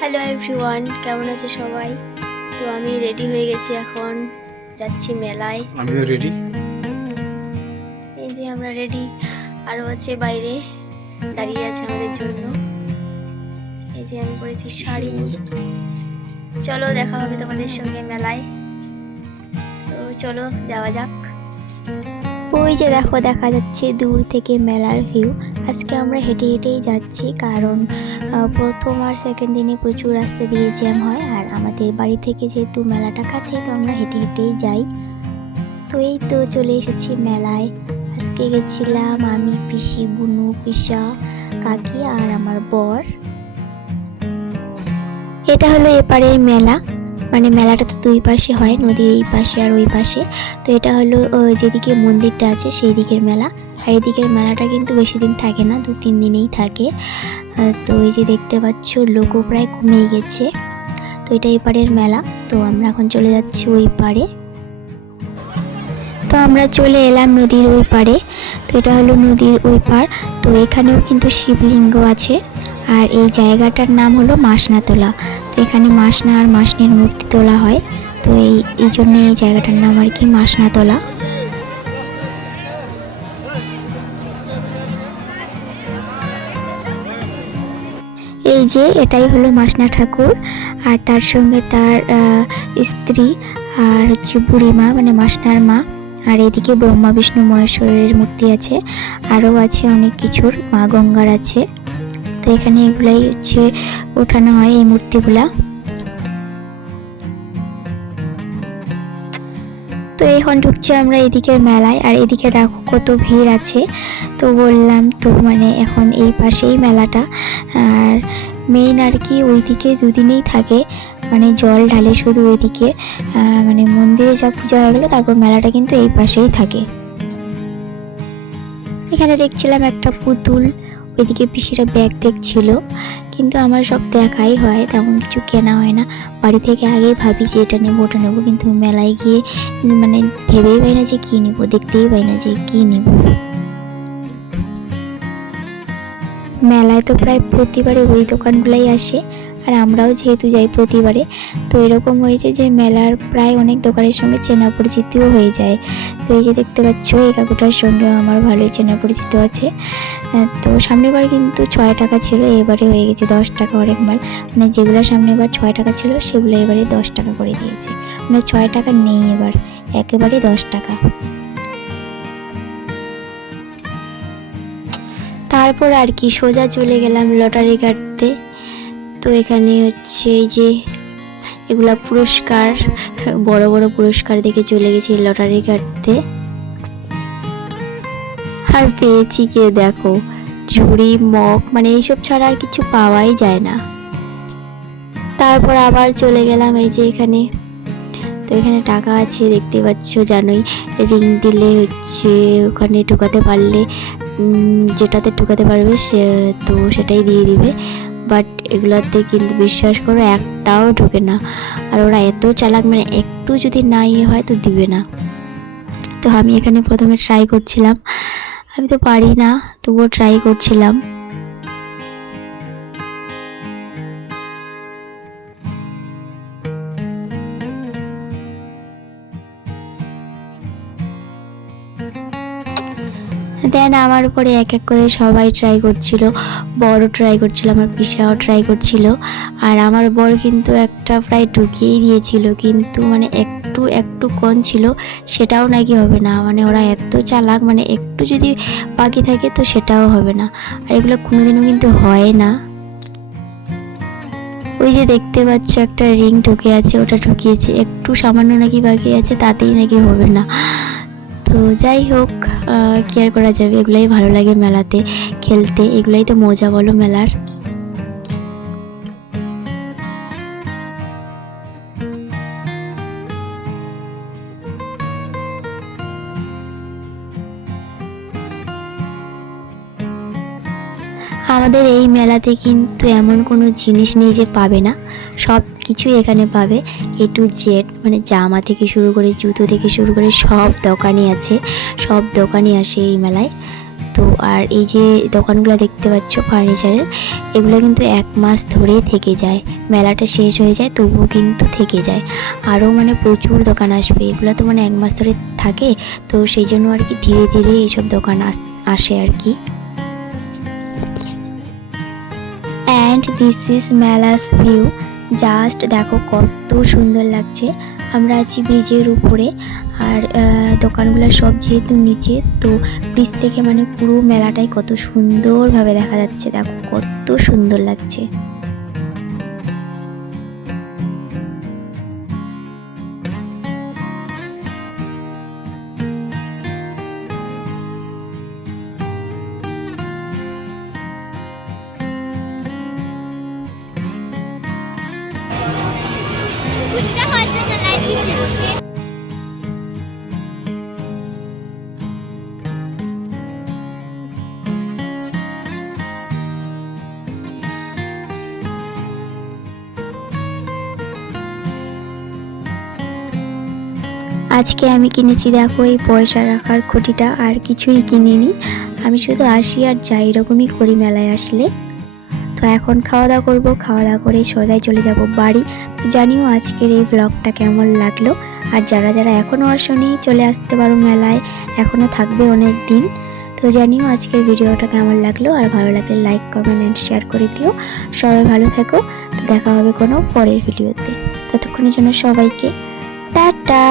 Hello everyone, কেমন আছে সবাই? তো আমি রেডি হয়ে গেছি, এখন যাচ্ছি মেলায়। আমিও রেডি। এই যে আমরা রেডি, আরও আছে বাইরে দাঁড়িয়ে আছে আমাদের জন্য। এই যে আমি পরেছি শাড়ি। চলো দেখা হবে তোমাদের সঙ্গে মেলায়। তো চলো যাওয়া যাক। ওই যে দেখো, দেখা যাচ্ছে দূর থেকে মেলার ভিউ। আজকে আমরা হেঁটে হেঁটেই যাচ্ছি, কারণ প্রথম আর সেকেন্ড দিনে প্রচুর রাস্তা দিয়ে জ্যাম হয়, আর আমাদের বাড়ি থেকে যেহেতু মেলাটা কাছে, তো আমরা হেঁটে হেঁটেই যাই। তো এই তো চলে এসেছি মেলায়। আজকে গেছিলাম আমি, পিসি, বুনু, পিসা, কাকি আর আমার বর। এটা হলো এপারের মেলা, মানে মেলাটা তো দুই পাশে হয়, নদীর এই পাশে আর ওই পাশে। তো এটা হলো যেদিকে মন্দিরটা আছে সেই দিকের মেলা। আর এদিকের মেলাটা কিন্তু বেশি দিন থাকে না, 2-3 দিনেই থাকে। তো এই যে দেখতে পাচ্ছ, লোকও প্রায় কমে গেছে। তো এটা এপারের মেলা। তো আমরা এখন চলে যাচ্ছি ওই পারে। তো আমরা চলে এলাম নদীর ওই পারে। তো এটা হলো নদীর ওই পার। তো এখানেও কিন্তু শিবলিঙ্গ আছে, আর এই জায়গাটার নাম হলো মাসনাতলা। তো এখানে মাসনা আর মাসনির মূর্তি তোলা হয়। তো এই জন্য এই জায়গাটার নাম আর কি মাসনাতলা। এই যে এটাই হলো মাসনা ঠাকুর, আর তার সঙ্গে তার স্ত্রী আর হচ্ছে বুড়িমা, মানে মাসনার মা। আর এদিকে ব্রহ্মা, বিষ্ণু, মহেশ্বরের মূর্তি আছে, আরও আছে অনেক কিছুর, মা গঙ্গার আছে। তো এখানে এগুলাই হচ্ছে ওঠানো হয়, এই মূর্তিগুলা। তো এখন ঢুকছি আমরা এদিকের মেলায়, আর এদিকে দেখো কত ভিড় আছে। তো বললাম তো, মানে এখন এই পাশেই মেলাটা, আর মেইন আর কি ওইদিকে 2 দিনেই থাকে, মানে জল ঢালে শুধু ওইদিকে, মানে মন্দিরে যা পূজা হয়ে গেলো তারপর মেলাটা কিন্তু এই পাশেই থাকে। এখানে দেখছিলাম একটা পুতুল, ওইদিকে পিসিরা ব্যাগ দেখছিল, কিন্তু আমার সব দেখাই হয়, তেমন কিছু কেনা হয় না। বাড়ি থেকে আগেই ভাবি যে এটা নেবো ওটা নেবো, কিন্তু মেলায় গিয়ে মানে ভেবেই পাই না যে কী নেবো, দেখতেই পাই না যে কী নেবো। মেলায় তো প্রায় প্রতিবারে ওই দোকানগুলাই আসে, আর আমরাও যেহেতু যাই প্রতিবারে, তো এরকম হয়েছে যে মেলার প্রায় অনেক দোকানের সঙ্গে চেনা পরিচিতিও হয়ে যায়। তো এই যে দেখতে পাচ্ছ, এই কাকুটার সঙ্গেও আমার ভালোই চেনা পরিচিত আছে। তো সামনের বার কিন্তু 6 টাকা ছিল, এবারে হয়ে গেছে 10 টাকা অনেক মাল। মানে যেগুলো সামনের বার 6 টাকা ছিল সেগুলো এবারে 10 টাকা করে দিয়েছে, মানে 6 টাকা নেই এবার, একেবারে 10 টাকা। তারপর আর কি সোজা চলে গেলাম লটারি কাটতে। তো এখানে হচ্ছে এই যে এগুলা পুরস্কার, বড় বড় পুরস্কার দেখে চলে গেছি লটারি কাটতে। আর পেয়েছি কে দেখো, ঝুড়ি, মগ, মানে এইসব ছাড়া আর কিছু পাওয়াই যায় না। তারপর আবার চলে গেলাম এই যে এখানে। তো এখানে টাকা আছে দেখতে পাচ্ছ, জানোই রিং দিলে হচ্ছে ওখানে ঢোকাতে পারলে, যেটাতে ঢোকাতে পারবে সে তো সেটাই দিয়ে দিবে। বাট এগুলাতে কিন্তু বিশ্বাস করো একটাও ঢোকে না, আর ওরা এত চালাক, মানে একটু যদি না ইয়ে হয় তো দিবে না। তো আমি এখানে প্রথমে ট্রাই করছিলাম, আমি তো পারি না, তবুও ট্রাই করছিলাম। দেন আমার উপরে এক এক করে সবাই ট্রাই করছিল, বড় ট্রাই করছিল, আমার পিসাও ট্রাই করছিল। আর আমার বর কিন্তু একটা প্রায় ঢুকিয়েই দিয়েছিল, কিন্তু মানে একটু একটু কম ছিল, সেটাও নাকি হবে না। মানে ওরা এত চালাক, মানে একটু যদি বাকি থাকে তো সেটাও হবে না, আর এগুলো কোনোদিনও কিন্তু হয় না। ওই যে দেখতে পাচ্ছ একটা রিং ঢুকে আছে, ওটা ঢুকিয়েছে, একটু সামান্য নাকি বাকি আছে, তাতেই নাকি হবে না। তো যাই হোক, কি আর করা যাবে, এগুলাই ভালো লাগে মেলাতে খেলতে, এগুলাই তো মজা বলো মেলার। আমাদের এই মেলাতে কিন্তু এমন কোনো জিনিস নেই যে পাবে না, সব কিছুই এখানে পাবে, A to Z, মানে জামা থেকে শুরু করে জুতো থেকে শুরু করে সব দোকানই আছে, সব দোকানই আসে এই মেলায়। তো আর এই যে দোকানগুলো দেখতে পাচ্ছ ফার্নিচারের, এগুলো কিন্তু 1 মাস ধরে থেকে যায়। মেলাটা শেষ হয়ে যায় তবুও কিন্তু থেকে যায়। আরও মানে প্রচুর দোকান আসবে, এগুলো তো মানে 1 মাস ধরে থাকে, তো সেই জন্য আর কি ধীরে ধীরে এইসব দোকান আসে আর কি। And this is malleus view. Just দেখো কত সুন্দর লাগছে। আমরা আছি ব্রিজের উপরে, আর দোকানগুলো সব যেহেতু নিচে, তো ব্রিজ থেকে মানে পুরো মেলাটাই কত সুন্দরভাবে দেখা যাচ্ছে। দেখো কত সুন্দর লাগছে। আজকে আমি কিনেছি দেখো এই পয়সা রাখার খুঁটিটা, আর কিছুই কিনিনি। আমি শুধু আসি আর যাই, এরকমই করি মেলায় আসলে। তো এখন খাওয়া দাওয়া করবো, খাওয়া দাওয়া করে সোজাই চলে যাব বাড়ি। তো জানিও আজকের এই ব্লগটা কেমন লাগলো, আর যারা যারা এখনও আসনি চলে আসতে পারো মেলায়, এখনও থাকবে অনেক দিন। তো জানিও আজকের ভিডিওটা কেমন লাগলো, আর ভালো লাগলে লাইক কমেন্ট অ্যান্ড শেয়ার করে দিও। সবাই ভালো থেকো, তো দেখা হবে কোনো পরের ভিডিওতে। ততক্ষণের জন্য সবাইকে টাটা।